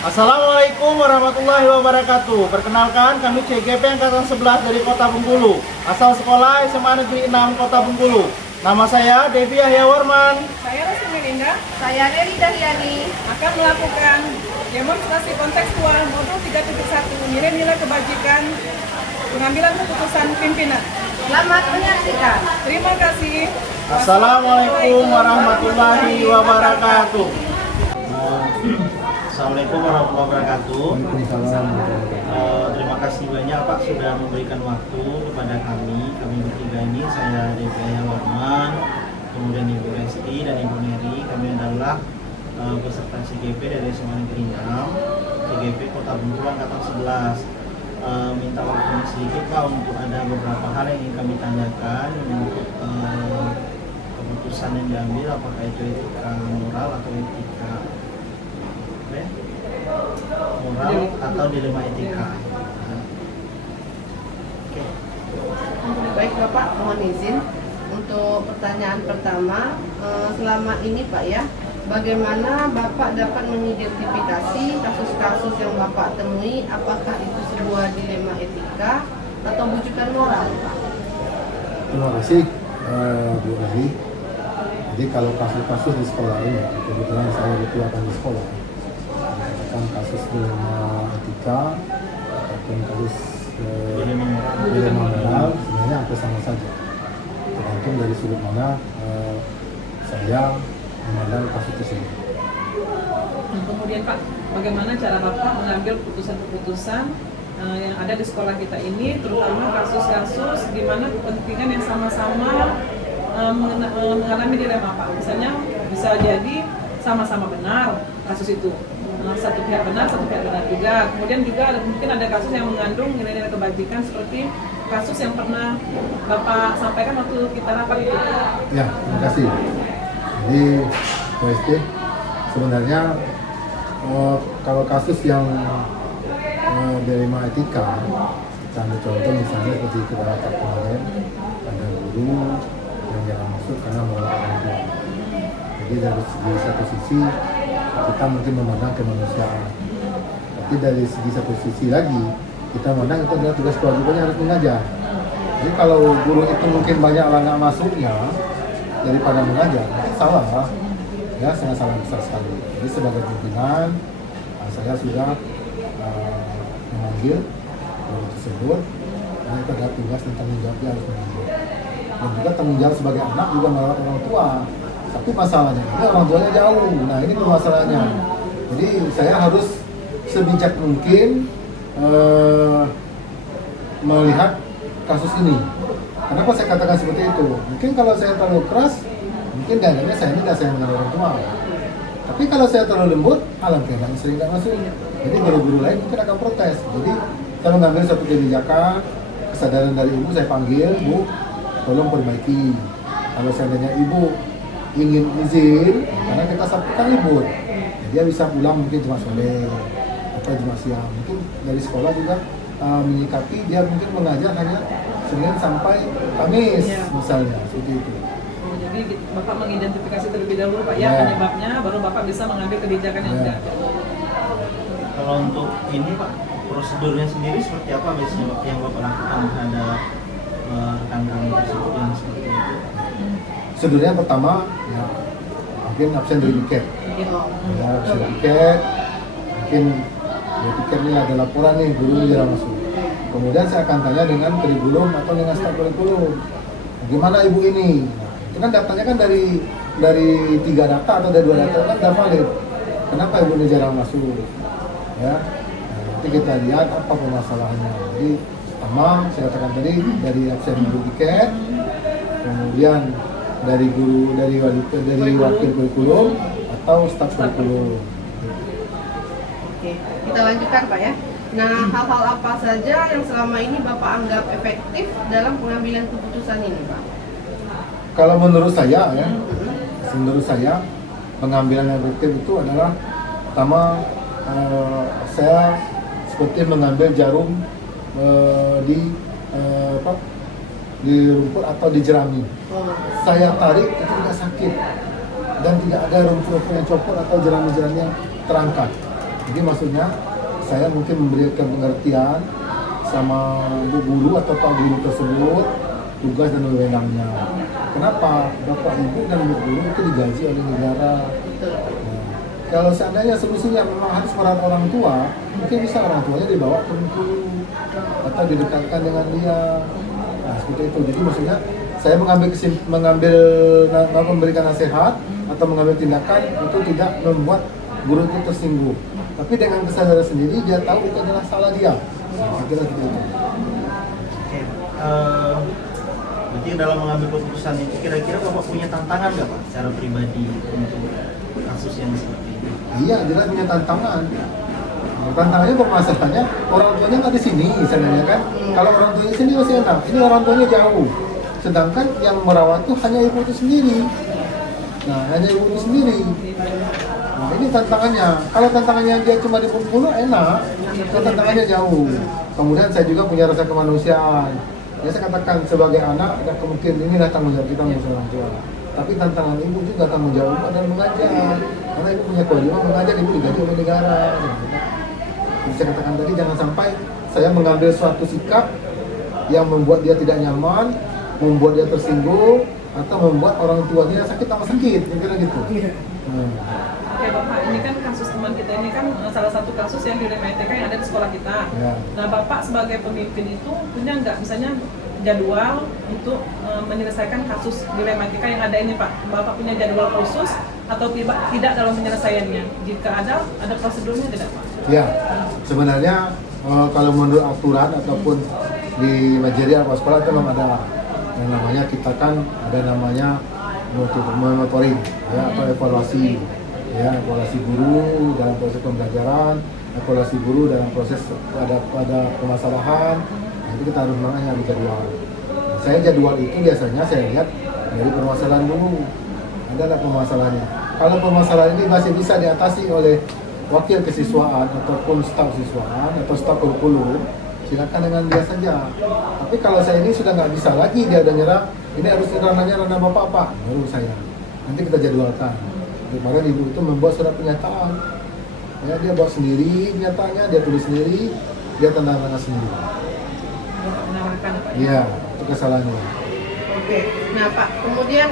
Assalamualaikum warahmatullahi wabarakatuh. Perkenalkan, kami CGP Angkatan 11 dari Kota Bengkulu. Asal sekolah SMA Negeri 6 Kota Bengkulu. Nama saya Devi Yahya Warman. Saya Rosmi Linda Saya Neri Dahyani akan melakukan demonstrasi kontekstual modul 3.1 nilai-nilai kebajikan pengambilan keputusan pimpinan. Selamat menyaksikan. Terima kasih. Assalamualaikum warahmatullahi wabarakatuh. Assalamualaikum warahmatullahi wabarakatuh. Terima kasih banyak Pak sudah memberikan waktu kepada kami. Kami bertiga ini, saya Devi Yahya Warman, kemudian Ibu Resti dan Ibu Neri. Kami adalah peserta CGP dari SMA Negeri 6, CGP Kota Bengkulu Angkatan 11. Minta waktunya sedikit Pak untuk ada beberapa hal yang ingin kami tanyakan untuk keputusan yang diambil, apakah itu etika moral atau etika moral atau dilema etika. Oke. Baik Bapak, mohon izin untuk pertanyaan pertama. Selama ini Pak ya, bagaimana Bapak dapat mengidentifikasi kasus-kasus yang Bapak temui? Apakah itu sebuah dilema etika atau bujukan moral Pak? Terima kasih Bu Nari. Jadi kalau kasus-kasus di sekolah ini, kebetulan saya ketuakan di sekolah, misalkan kasus dilema etika ataupun kasus dilema moral, sebenarnya hampir sama saja. Tergantung dari sudut mana saya memandang kasus tersebut. Kemudian Pak, bagaimana cara Bapak mengambil keputusan-keputusan yang ada di sekolah kita ini, terutama kasus-kasus di mana kepentingan yang sama-sama mengalami dilema Pak. Misalnya bisa jadi sama-sama benar kasus itu, satu pihak benar, satu pihak benar juga. Kemudian juga mungkin ada kasus yang mengandung nilai-nilai kebajikan seperti kasus yang pernah Bapak sampaikan waktu kita rapat itu. Ya, terima kasih. Jadi OST sebenarnya kalau kasus yang dilema etika, kita ambil contoh misalnya seperti kita rapat kemarin, ada guru yang jarang masuk karena menolak orang tua. Jadi dari satu sisi kita mungkin memandang kemanusiaan, tapi dari segi satu sisi lagi kita memandang itu adalah tugas kewajibannya harus mengajar. Jadi kalau guru itu mungkin banyak anak masuknya daripada mengajar, itu salah, ya sangat salah besar sekali. Jadi sebagai pimpinan saya sudah memanggil guru tersebut, karena itu adalah tugas dan tanggung jawabnya harus mengajar. Dan juga tanggung jawab sebagai anak juga merawat orang tua. Tapi masalahnya ini orang tuanya jauh. Nah ini masalahnya. Jadi saya harus sebijak mungkin melihat kasus ini. Kenapa saya katakan seperti itu? Mungkin kalau saya terlalu keras, mungkin dananya saya minta saya mengenai orang tua. Tapi kalau saya terlalu lembut, alhamdulillah sering nggak masuk. Jadi guru-guru lain mungkin akan protes. Jadi saya mengambil satu kebijakan, kesadaran dari ibu saya panggil, Bu, tolong perbaiki. Kalau seandainya ibu ingin izin, karena kita Sabtu kan libur, dia bisa pulang mungkin cuma sore atau cuma siang. Mungkin dari sekolah juga menyikapi dia mungkin mengajar hanya Senin sampai Kamis misalnya, seperti itu. Jadi Bapak mengidentifikasi terlebih dahulu Pak ya penyebabnya, baru Bapak bisa mengambil kebijakan yang ada. Kalau untuk ini Pak, prosedurnya sendiri seperti apa biasanya Pak yang Bapak lakukan terhadap rekan kami tersebut yang seperti itu? Prosedurnya pertama, ya, mungkin absen dari piket. Ya, absen dari piket, mungkin ya, piket ini ada laporan nih, guru jarang masuk. Kemudian saya akan tanya dengan kurikulum atau dengan staf kurikulum, gimana ibu ini? Nah, itu kan datanya kan dari 3 data atau dari 2 data kan tidak valid. Kenapa ibu ini jarang masuk? Ya, nah, nanti kita lihat apa permasalahannya. Jadi pertama saya katakan tadi dari absen guru piket, kemudian dari wakil kurikulum atau staf kurikulum. Oke, kita lanjutkan Pak ya. Nah, hal-hal apa saja yang selama ini Bapak anggap efektif dalam pengambilan keputusan ini Pak? Kalau menurut saya ya, menurut saya pengambilan yang efektif itu adalah pertama saya seperti mengambil jarum di rumput atau di jerami. Saya tarik itu tidak sakit dan tidak ada rumput-rumput yang copot atau jerami-jerami yang terangkat. Jadi maksudnya saya mungkin memberikan pengertian sama bu guru atau pak guru tersebut tugas dan wewenangnya. Kenapa? Bapak ibu dan bu guru itu digaji oleh negara. Betul. Nah, kalau seandainya solusinya memang harus merawat orang tua, mungkin bisa orang tuanya dibawa ke Bengkulu atau didekatkan dengan dia. Nah, seperti itu. Jadi maksudnya saya memberikan nasihat atau mengambil tindakan itu tidak membuat guru itu tersinggung. Tapi dengan kesadaran sendiri dia tahu itu adalah salah dia. Nah, kira seperti itu. Oke, berarti dalam mengambil keputusan itu kira-kira Bapak punya tantangan nggak Pak secara pribadi untuk kasus yang seperti ini? Iya, jelas punya tantangan. Nah, tantangannya permasalahannya orang tuanya nggak di sini, sebenarnya kan. Kalau orang tuanya di sini masih enak. Ini orang tuanya jauh. Sedangkan yang merawat itu hanya ibu itu sendiri. Nah, hanya ibu itu sendiri. Nah, ini tantangannya. Kalau tantangannya dia cuma di Bengkulu enak, kalau tantangannya jauh. Kemudian saya juga punya rasa kemanusiaan. Ya saya katakan sebagai anak, ada kemungkinan inilah tanggung jawab kita menjadi orang tua. Tapi tantangan ibu juga tanggung jawab ibu adalah mengajar. Karena ibu punya kewajiban mengajar, ibu digaji oleh negara. Jadi saya katakan tadi jangan sampai saya mengambil suatu sikap yang membuat dia tidak nyaman, membuat dia tersinggung, atau membuat orang tuanya sakit tambah sakit, kira gitu. Oke Bapak, ini kan kasus teman kita ini kan salah satu kasus yang di RMITK yang ada di sekolah kita. Ya. Nah Bapak sebagai pemimpin itu punya nggak misalnya jadwal untuk menyelesaikan kasus di RMITK yang ada ini Pak? Bapak punya jadwal khusus atau tidak dalam penyelesaiannya? Jika ada prosedurnya tidak Pak? Ya, sebenarnya kalau menurut aturan ataupun di majeria apa sekolah itu memang ada yang namanya kita kan ada namanya monitoring ya atau evaluasi ya, evaluasi guru dalam proses pembelajaran, evaluasi guru dalam proses pada permasalahan. Nah, itu kita harus mengenai di jadwal. Saya jadwal itu biasanya saya lihat dari permasalahan dulu, adalah permasalahannya. Kalau permasalahan ini masih bisa diatasi oleh wakil kesiswaan ataupun staf siswaan atau staf kurikulum, silakan dengan dia saja. Tapi kalau saya ini sudah nggak bisa lagi, dia udah nyerah, ini harus ranahnya ranah bapak apa? Baru saya. Nanti kita jadwalkan. Kemarin ibu itu membuat surat pernyataan. Ya, dia buat sendiri pernyataannya, dia tulis sendiri, dia tanda tangan sendiri. Menawarkan Pak? Iya, itu kesalahannya. Oke, nah Pak, kemudian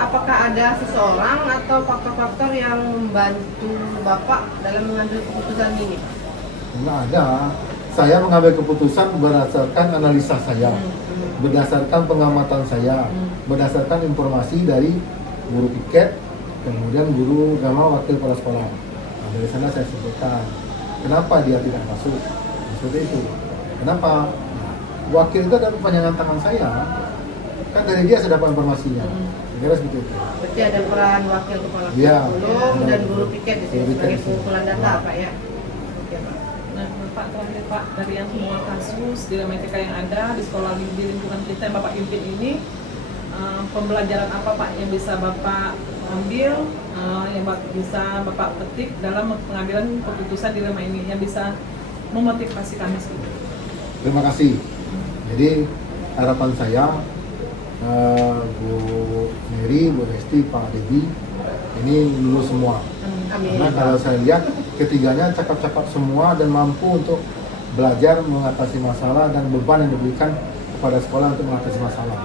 apakah ada seseorang atau faktor-faktor yang membantu Bapak dalam mengambil keputusan ini? Nggak ada. Saya mengambil keputusan berdasarkan analisa saya, berdasarkan pengamatan saya, berdasarkan informasi dari guru piket, kemudian guru agama wakil kepala sekolah. Nah, dari sana saya sebutkan kenapa dia tidak masuk. Seperti itu. Kenapa? Wakil itu adalah panjangan tangan saya. Kan dari dia saya dapat informasinya. Kira seperti itu. Berarti ada peran wakil kepala Iya. kurikulum dan guru piket di sini Guru piket sebagai di sini. pengumpulan data Pak ya. Oke Pak. Nah, Bapak terakhir Pak, dari yang semua kasus di RMITK yang ada di sekolah di lingkungan kita yang Bapak pimpin ini, pembelajaran apa Pak yang bisa Bapak ambil, yang bisa Bapak petik dalam pengambilan keputusan di RMI ini yang bisa memotivasi kami sedikit? Terima kasih. Jadi harapan saya Bu Mary, Bu Resti, Pak Debi ini lulus semua. Amin. Karena kalau saya lihat ketiganya cakap-cakap semua dan mampu untuk belajar mengatasi masalah dan beban yang diberikan kepada sekolah untuk mengatasi masalah.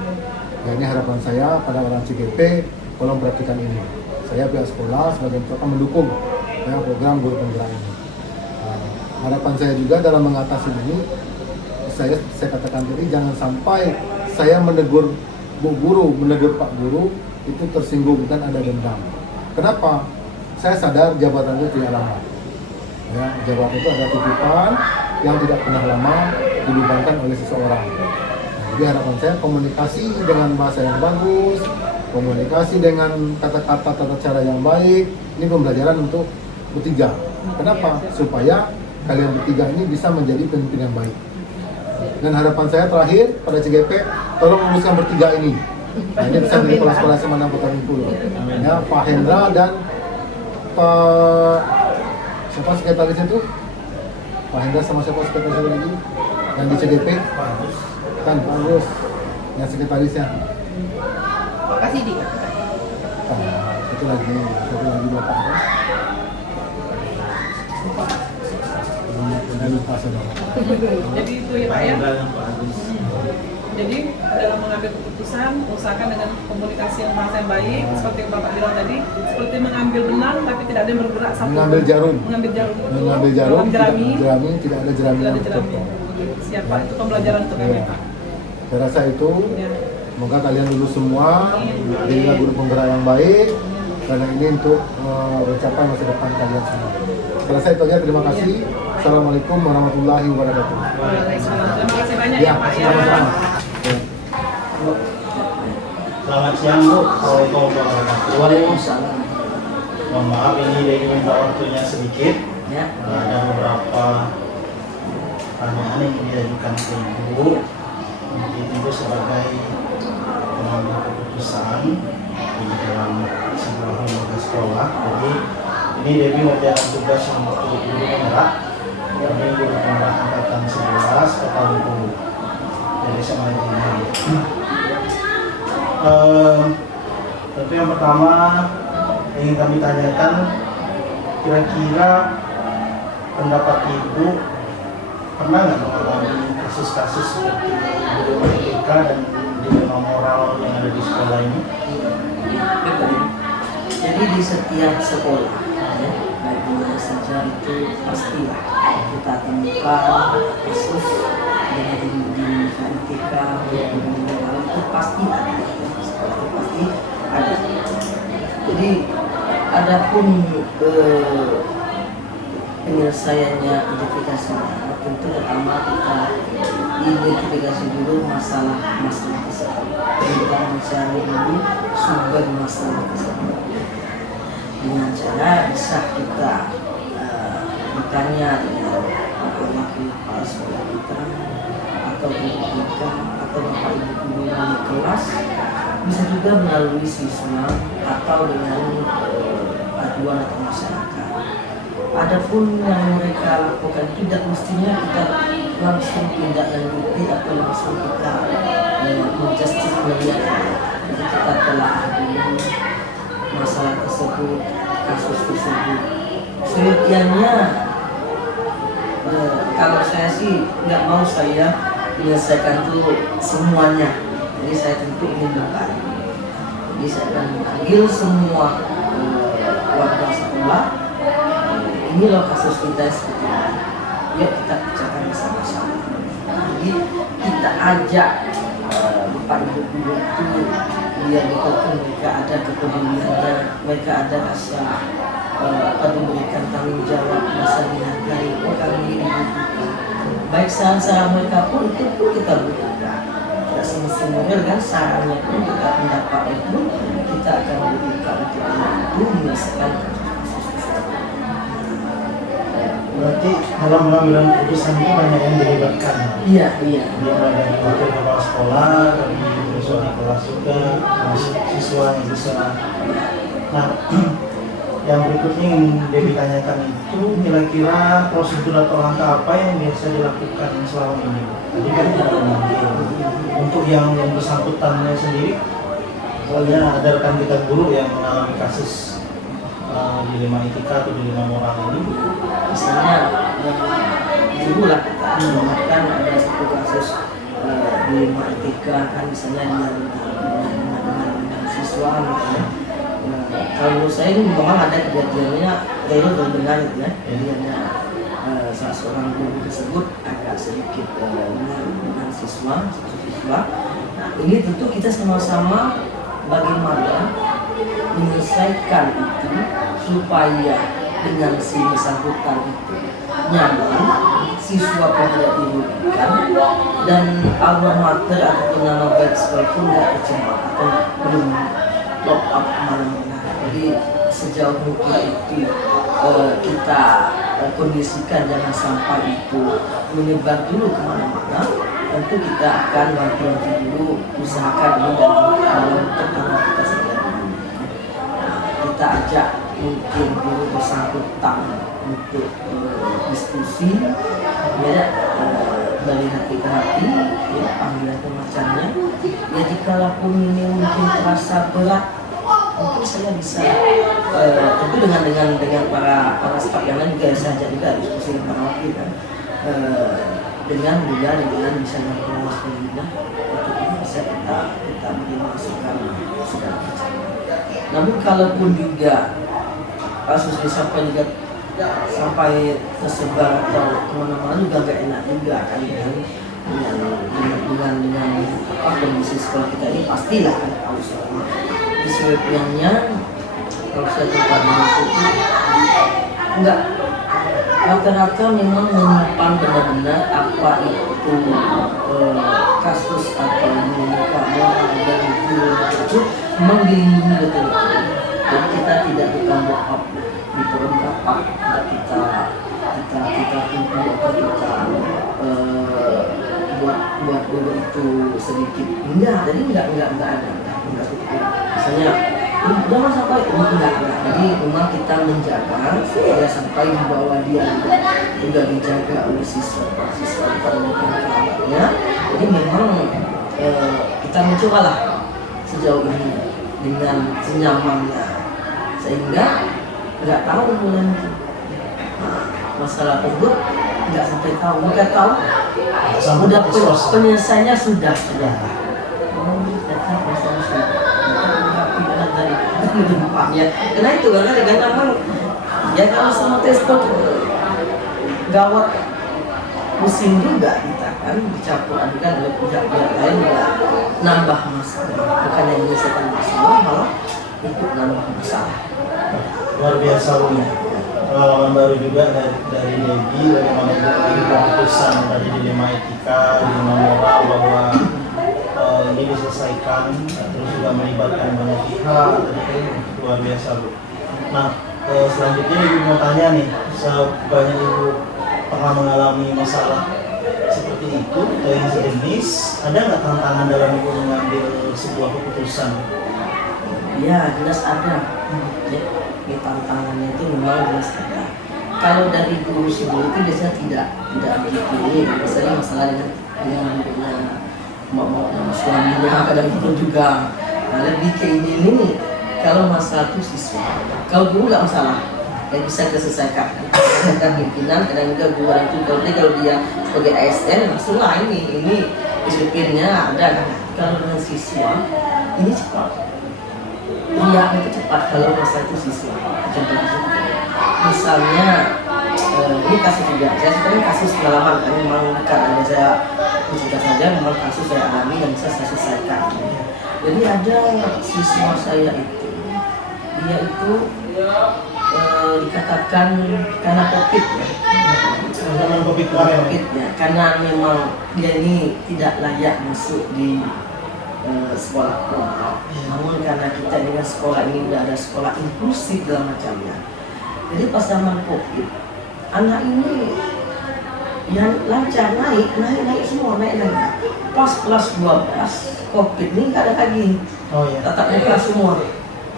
Ya, ini harapan saya pada orang CGP, tolong perhatikan ini. Saya pihak sekolah sebagai akan mendukung ya, program guru penggerak ini. Harapan saya juga dalam mengatasi ini, saya katakan tadi jangan sampai saya menegur Bu Guru, menegur Pak Guru itu tersinggung dan ada dendam. Kenapa? Saya sadar jabatan itu tidak lama. Ya, jabatan itu ada titipan yang tidak pernah lama dibebankan oleh seseorang. Nah, jadi harapan saya komunikasi dengan bahasa yang bagus, komunikasi dengan kata-kata tata cara yang baik. Ini pembelajaran untuk bertiga. Kenapa? Supaya kalian bertiga ini bisa menjadi pemimpin yang baik. Dan harapan saya terakhir pada CGP, tolong luruskan bertiga ini. Nah, ini bisa menjadi kepala sekolah SMA 6 Kota Bengkulu. Ya, Pak Hendra dan Pak siapa sekretarisnya itu? Pak Hendra sama siapa sekretarisnya lagi? Yang di CGP? Kan Pak Agus yang sekretarisnya. Pak Kasidi. Satu lagi Bapak. Saya lupa saudara. Jadi itu ya Pak ya. Dengan Pak Agus. Jadi dalam mengambil keputusan usahakan dengan komunikasi yang bahasa yang baik, seperti yang Bapak bilang tadi, seperti mengambil benang tapi tidak ada yang bergerak satu. Mengambil jarum. Mengambil jarum. Mengambil jarum, Dalam jerami. tidak ada jerami Tidak ada yang jerami. tertutup. Siapa itu pembelajaran untuk kami Ya. Pak. Saya rasa itu, Ya. semoga kalian lulus semua, jadilah guru penggerak yang baik, karena ini untuk mencapai masa depan kalian semua. Saya rasa itu aja, terima kasih. Assalamualaikum warahmatullahi wabarakatuh. Waalaikumsalam. Terima kasih banyak Ya, ya Pak ya. sama-sama. Ya. Selamat siang Bu. Assalamualaikum warahmatullahi wabarakatuh. Mohon maaf ini Dewi minta waktunya sedikit. Ya. Ada beberapa pertanyaan yang diajukan ke Ibu. Mungkin Ibu sebagai pengambil keputusan di dalam sebuah lembaga sekolah. Jadi ini Dewi menjalankan tugas untuk guru penggerak. Kami guru penggerak angkatan 11 atau 20 dari SMA ini. Tapi yang pertama ingin kami tanyakan, kira-kira pendapat Ibu pernah nggak mengalami kasus-kasus seperti dilema etika dan dilema moral yang ada di sekolah ini? Jadi di setiap sekolah, ya, baik mana saja itu pastilah kita temukan kasus dengan dinamika etika, moral itu pasti ada, sekolah itu pasti ada. Jadi adapun penyelesaiannya identifikasinya, tentu pertama kita identifikasi dulu masalah tersebut. Kita mencari dulu sumber masalah tersebut. Dengan cara bisa kita bertanya dengan wakil kepala sekolah kita atau guru kita atau bapak ibu guru di kelas, bisa juga melalui siswa atau dengan aduan atau masyarakat. Adapun yang mereka lakukan tidak mestinya kita langsung tindak lanjuti atau langsung kita menjustifikasinya. Jadi kita telah dulu masalah tersebut, kasus tersebut. Selebihnya kalau saya sih nggak mau saya menyelesaikan itu semuanya. Jadi saya tentu ingin berbagi. Jadi saya akan memanggil semua warga sekolah. Ini loh kasus kita seperti ini. Yuk kita bicarakan bersama-sama. Jadi kita ajak bapak ibu guru itu biar betul mereka ada kepeduliannya, mereka ada rasa memberikan tanggung jawab, rasa dihargai. Kami dibutuhkan. Baik saran-saran mereka pun itu pun kita butuhkan. Tidak semestinya kan sarannya pun kita pendapatnya pun kita akan butuhkan untuk menyelesaikan kasus tersebut. Berarti dalam pengambilan keputusan itu banyak yang dilibatkan. Iya. Mulai dari wakil kepala sekolah, dari siswa di kelas juga, siswa yang bisa. Nah, yang berikutnya yang Dewi tanyakan itu kira-kira prosedur atau langkah apa yang biasa dilakukan selama ini? Tadi kan tidak mengambil. Untuk yang bersangkutannya sendiri, soalnya ada rekan kita guru yang mengalami kasus dilema etika atau dilema moral ini. Misalnya dulu lah kita menemukan ada satu kasus dilema etika kan, misalnya dengan siswa misalnya. Kalau menurut saya ini memang ada kejadiannya kayaknya benar gitu ya. Kejadiannya salah seorang guru tersebut agak sedikit dengan siswa. Nah, ini tentu kita sama-sama bagaimana menyelesaikan itu supaya dengan si bersangkutan itu nyaman, siswa pun tidak dirugikan, dan alma mater atau nama baik sekolah pun tidak tercemar atau belum lock up kemana-mana. Jadi sejauh mungkin itu kita kondisikan jangan sampai itu menyebar dulu kemana-mana. Tentu kita akan bantu dulu, usahakan ini dalam tekanan kita sendiri. Kita ajak mungkin guru bersangkutan untuk diskusi, ya, dari hati ke hati, ya, panggilan pemacamnya. Ya jika pun ini mungkin terasa berat, mungkin saya bisa tentu dengan para staf yang lain juga saya ajak juga diskusi dengan para wakil kan. dengan misalnya pengawas pembina untuk ini bisa kita beri masukan segala macam. Namun kalaupun juga kasusnya sampai tersebar atau kemana-mana juga gak enak juga kan dengan kondisi sekolah kita ini pastilah kan harus disebutnya kalau saya terpandang itu enggak rata-rata memang menyimpan benar-benar apa itu kasus atau moral dari guru itu memang dilindungi betul. Jadi kita tidak ditambah di perangkap, kita kumpul atau kita buat guru itu sedikit jadi enggak ada misalnya jangan sampai enggak. Jadi memang kita menjaga supaya sampai di bawah dia udah dijaga oleh siswa ya. Jadi memang kita mencoba lah sejauh ini dengan senyamannya sehingga nggak tahu bulan masalah tersebut nggak sampai tahu, nggak tahu udah penyelesaiannya sudah ya. Karena itu karena memang ya kalau sama testo gawat pusing juga kita kan dicampur adukan oleh pihak-pihak lain juga nambah masalah, bukan yang menyelesaikan masalah malah ikut nambah masalah. Luar biasa Bu. Pengalaman baru juga dari Debbie bagaimana keputusan tadi dilema etika, dilema moral bahwa ini diselesaikan terus juga melibatkan banyak pihak, luar biasa Bu. Nah selanjutnya Ibu mau tanya nih, sebanyak Ibu pernah mengalami masalah seperti itu atau yang sejenis, ada nggak tantangan dalam Ibu mengambil sebuah keputusan? Ya jelas ada. Di tantangannya itu memang jelas ada. Kalau dari guru sendiri itu biasanya tidak begitu ini, biasanya masalah dengan suaminya kadang itu juga. Nah lebih ke ini kalau masalah itu siswa. Kalau guru nggak masalah, yang bisa diselesaikan. Kadang pimpinan, kadang juga guru itu kalau dia sebagai ASN langsung lah ini disiplinnya ada. Kalau dengan siswa ini cepat. Iya itu cepat kalau masalah itu siswa. Contohnya misalnya ini kasus juga, saya sebenarnya kasus pengalaman kan memang bukan hanya saya cerita saja, memang kasus saya alami dan bisa saya selesaikan. Jadi ada siswa saya itu, dia itu dikatakan karena COVID ya. COVID ya, karena memang dia ini tidak layak masuk di sekolah formal. Namun karena kita dengan sekolah ini sudah ada sekolah inklusif dalam macamnya. Jadi pas zaman COVID, anak ini yang lancar naik semua naik. Pas kelas 12, COVID ini nggak ada lagi. Oh ya. Tatap muka semua.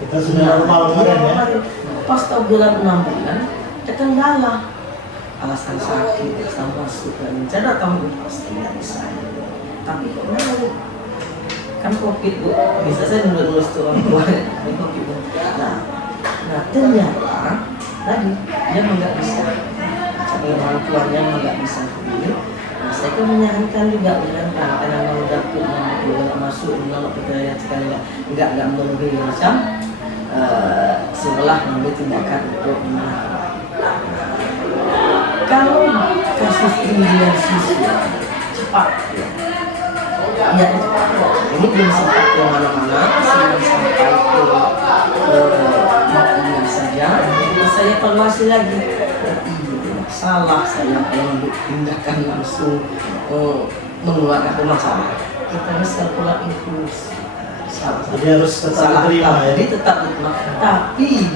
Kita sudah normal kemarin ya. Pas tahun bulan 6 bulan, terkendala. Alasan sakit, sama suka rencana tahun ini pasti nggak bisa. Tapi kok naik? Kan COVID Bu, bisa saya nulis tuh orang tua COVID. Nah ternyata tadi dia nggak bisa, sampai orang tuanya nggak bisa begini. Nah saya kan menyarankan juga karena mau dapur mau masuk menolak percaya sekali nggak memenuhi macam setelah mengambil tindakan untuk menolak. Kalau kasus ini dengan siswa cepat ya cepat kok. Ini belum sempat ke mana-mana, sampai ke makinya saja. Saya evaluasi lagi. Salah saya mengambil tindakan langsung mengeluarkan masalah. Kita bisa pola inklusi. Jadi harus tetap diterima ya. Jadi tetap diterima. Tapi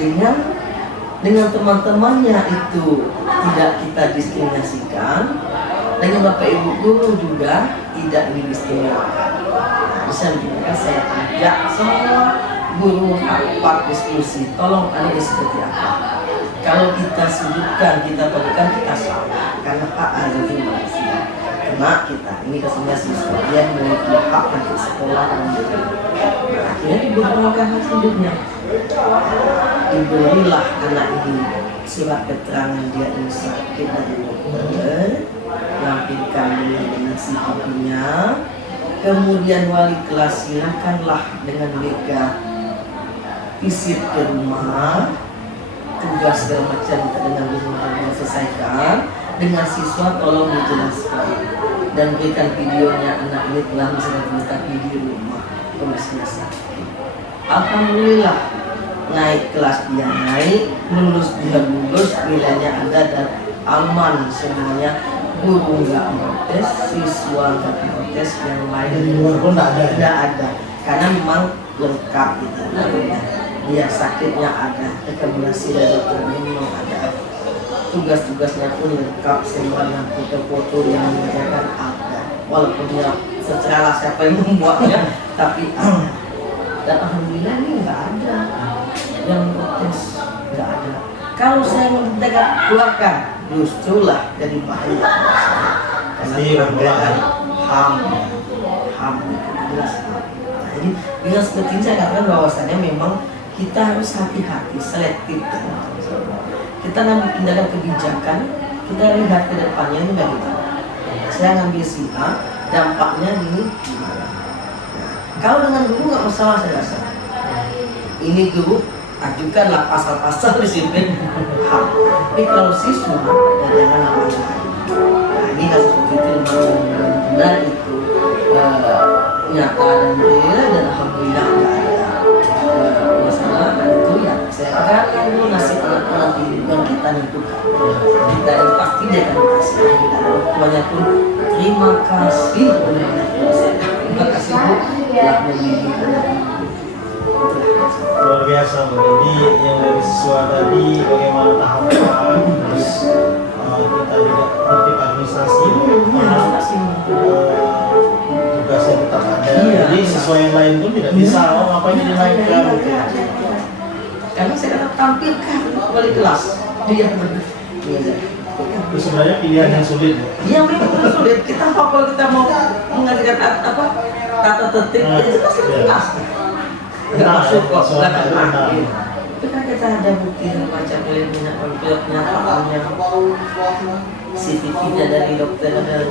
dengan teman-temannya itu tidak kita diskriminasikan. Dengan Bapak Ibu guru juga tidak didiskriminasikan. Bisa juga saya ajak semua guru rapat diskusi, tolong ini seperti apa. Kalau kita sudutkan, kita berikan, kita salah karena hak asasi manusia. Karena kita ini kesannya siswa dia memiliki hak untuk sekolah dan hidup. Nah, akhirnya diberikan hak hidupnya. Diberilah anak ini surat keterangan dia ini sakit dari dokter. dirampingkan dengan CCTV-nya. Kemudian wali kelas silakanlah dengan BK visit ke rumah, tugas segala macam dengan rumah selesaikan. Dengan siswa tolong dijelaskan dan berikan videonya, anak ini telah bisa video rumah kondisinya sakit. Alhamdulillah naik kelas dia naik, lulus dia lulus, nilainya ada dan aman semuanya. Guru nggak protes, siswa nggak protes, yang lain Dari luar pun nggak ada. tidak ada karena memang lengkap gitu. Dia sakitnya ada, rekomendasi dari dokter memang ada, tugas-tugasnya pun lengkap, semuanya foto-foto yang menunjukkan ada, walaupun dia secara siapa yang membuatnya tapi dan alhamdulillah ini nggak ada yang protes, nggak ada. Kalau saya mendekat keluarkan, justru lah dari bahaya. Pasti berbeda. Ham jelas. Nah, jadi dengan seperti ini saya katakan bahwasannya memang kita harus hati-hati, selektif. Kita ngambil tindakan kebijakan, kita lihat ke depannya ini bagaimana. Saya ngambil si A, dampaknya ini gimana. Nah, kalau dengan guru nggak masalah saya rasa. Ini guru ajukanlah pasal-pasal disiplin HAM. Tapi kalau siswa, ya jangan apa-apa. Nah, ini kasus begitu benar itu nyata dan real dan alhamdulillah nggak ada masalah. Dan itu ya saya katakan itu nasib anak-anak nanti yang kita nentukan. Kita yang pasti dia akan kasih. Dan tuanya pun terima kasih benar-benar. Terima kasih Bu telah memilih anak ini. Luar biasa Bu. Jadi yang dari siswa tadi bagaimana tahapan, terus kita juga tertib administrasi, tugasnya tetap ada. Iya. Jadi siswa yang lain pun tidak bisa, oh ngapain dinaikkan? Karena saya akan tampilkan wali kelas dia Itu sebenarnya pilihan yang sulit Bu. dia memang sulit. Kita kalau kita mau mengajarkan apa tata tertib itu pasti kelas. Nggak masuk kok, silakan panggil. Itu kan kita ada bukti macam penyataannya, CCTV-nya dari dokter ada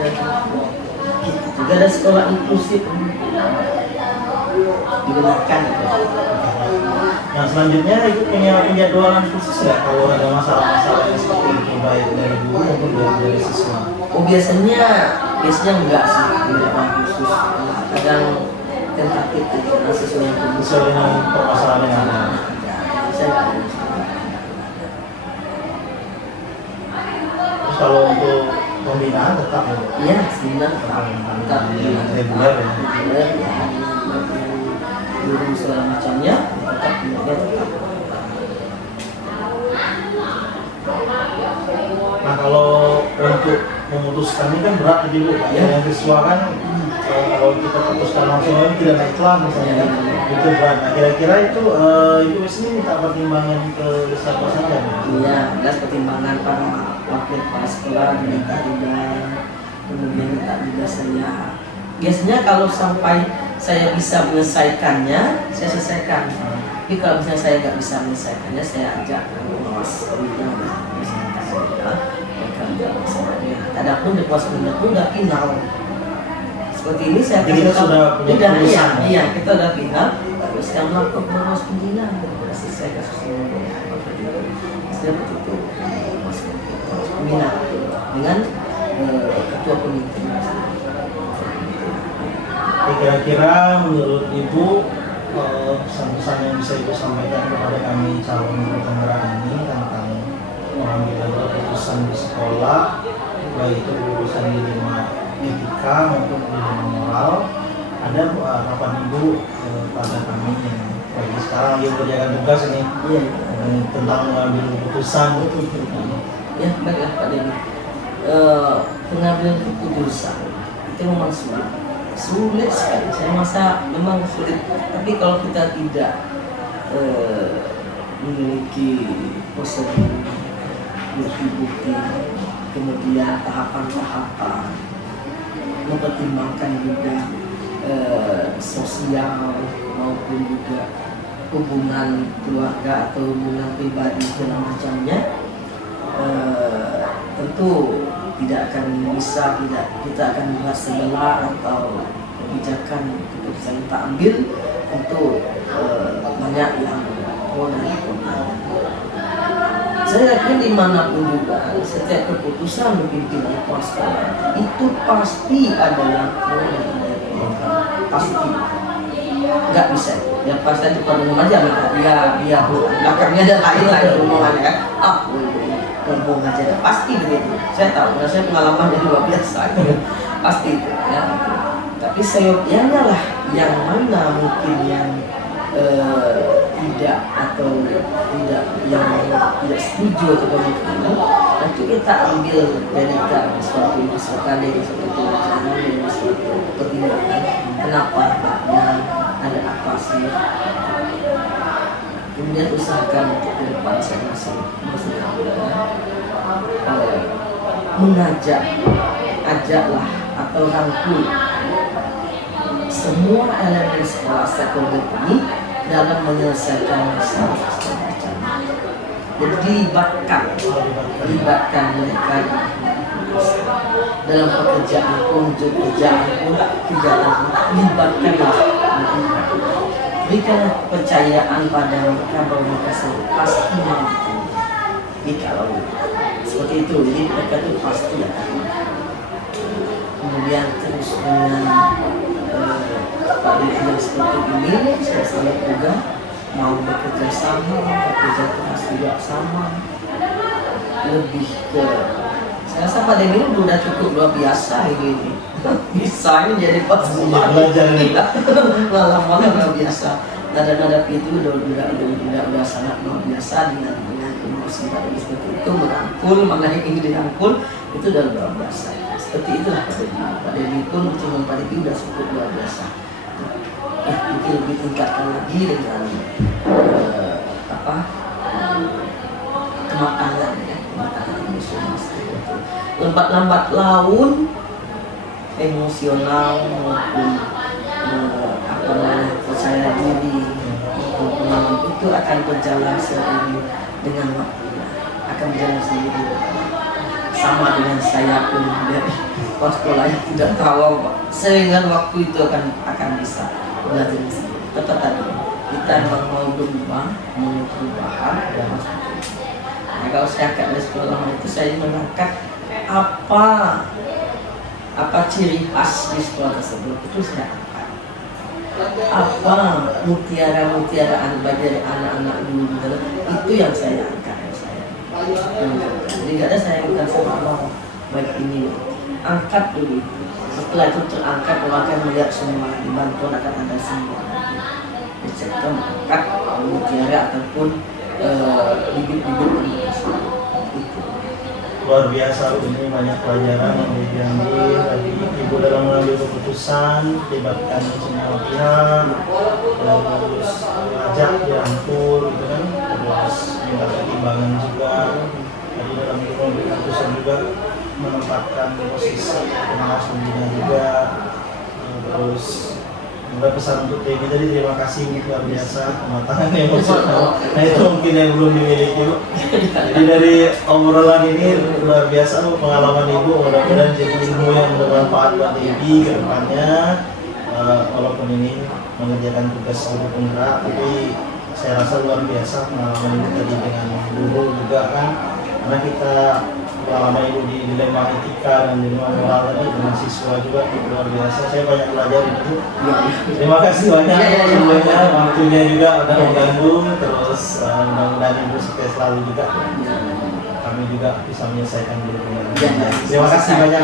juga ada sekolah inklusif dibenarkan. Nah selanjutnya itu punya penjadwalan khusus nggak kalau ada masalah-masalah yang seperti itu baik dari guru maupun dari siswa? Oh biasanya enggak sih, tidak khusus. Kadang tentatif dengan sesuai yang Sesuai dengan permasalahan yang ada. Terus kalau untuk pembinaan tetap ya? Iya, sebenarnya tetap Reguler ya? reguler, guru segala macamnya tetap tetap. Nah kalau untuk memutuskan ini kan berat jadi Bu. Yang siswa kan kalau kita putuskan langsung ini tidak naik kelas misalnya kan, itu berat. Nah kira-kira itu biasanya minta pertimbangan ke satu saja. Iya, dan pertimbangan para wakil kepala sekolah minta juga, kemudian minta juga saya. Biasanya kalau sampai saya bisa menyelesaikannya, saya selesaikan. Tapi kalau misalnya saya nggak bisa menyelesaikannya, saya ajak pengawas adapun di kelas minat pun udah final. Seperti ini saya Jadi kita sudah punya keputusan. iya, kita udah final. Terus yang melakukan pengawas pembinaan sudah selesai kasusnya. Seperti itu pembinaan dengan ketua komite. Kira-kira menurut Ibu pesan-pesan yang bisa Ibu sampaikan kepada kami calon guru penggerak ini tentang pengambilan keputusan di sekolah, baik itu keputusan di lima etika maupun di lima moral, ada harapan Ibu pada kami yang bagi sekarang lagi mengerjakan tugas ini tentang mengambil keputusan. Ya, baiklah Pak Dedi. Pengambilan keputusan itu memang sulit sekali. Saya merasa memang sulit. Tapi kalau kita tidak memiliki prosedur, bukti-bukti, kemudian tahapan-tahapan, mempertimbangkan juga sosial maupun juga hubungan keluarga atau hubungan pribadi segala macamnya, tentu tidak akan bisa, kita akan merasa lelah atau kebijakan keputusan kita ambil untuk banyak yang pro dan kontra. Saya yakin dimanapun juga setiap keputusan memimpin swasta itu pasti ada yang pro dan ada yang kontra, pasti nggak bisa. Yang pasti itu pada umum aja dia belakangnya ada lain omongannya kan, ngomong aja pasti begitu. Saya tahu karena saya pengalaman dari luar biasa pasti itu ya. Tapi seyogyanya lah yang mana mungkin yang tidak atau tidak yang tidak setuju atau begitu, nanti kita ambil dari suatu masukan dari suatu pelajaran dari suatu pertimbangan kenapa yang ada apa sih, kemudian usahakan untuk ke depan saya masih ajaklah atau rangkul semua elemen sekolah sekunder ini dalam menyelesaikan masalah semacam. Jadi libatkan mereka dalam pekerjaan pun, kegiatan libatkanlah mereka. Berikan kepercayaan pada mereka bahwa mereka pasti mampu. Jadi kalau seperti itu, jadi mereka itu pasti akan mampu. Kemudian terus dengan yang seperti ini, saya selalu juga mau bekerja sama, bekerja keras juga sama. Lebih ke saya rasa pada ini udah cukup luar biasa ini. Bisa ini jadi pas belajar ini. lama luar biasa. Nada-nada itu udah sangat luar biasa dengan emosi pada seperti itu, merangkul mana yang ingin dirangkul itu udah luar biasa. Seperti itulah pada ini pun cuma pada itu udah cukup luar biasa. Mungkin lebih tingkatkan lagi dengan kematangan emosional. Lambat laun emosional maupun percaya diri pengalaman itu akan berjalan seiring dengan waktu, akan berjalan sendiri. Sama dengan saya pun dari sekolah yang tidak tahu sehingga waktu itu akan bisa belajar sendiri. Tetap tadi kita memang mau berubah, mau perubahan dan harus berubah. Nah, kalau saya dari sekolah itu saya mengangkat apa ciri khas di sekolah tersebut itu saya angkat. Apa mutiara-mutiaraan bagi anak-anak dulu itu yang saya angkat. Jadi nggak ada saya bukan sama baik ini angkat dulu. Setelah itu terangkat, orang akan melihat semua di bantuan akan ada semua. Jadi kita mengangkat mutiara ataupun bibit-bibit itu. Luar biasa, ini banyak pelajaran yang diambil dari ibu dalam mengambil keputusan, libatkan semua pihak, terus ajak dirangkul gitu kan, terus minta pertimbangan juga. Jadi dalam mengambil keputusan juga menempatkan posisi pengawas pembina juga. Terus juga pesan untuk Debbie tadi, terima kasih, luar biasa kematangan emosional. Nah itu mungkin yang belum dimiliki Bu. Jadi dari obrolan ini luar biasa Bu, pengalaman Ibu mudah-mudahan jadi ilmu yang bermanfaat buat Debbie ke depannya. Walaupun ini mengerjakan tugas guru penggerak, tapi saya rasa luar biasa pengalaman Ibu tadi dengan guru juga kan, karena kita pengalaman Ibu di dilema etika dan dilema moral tadi dengan siswa juga luar biasa. Saya banyak belajar itu. Terima kasih banyak semuanya, waktunya juga udah mengganggu. Terus mudah-mudahan Ibu sukses selalu juga. Kami juga bisa menyelesaikan dulu. Terima kasih banyak.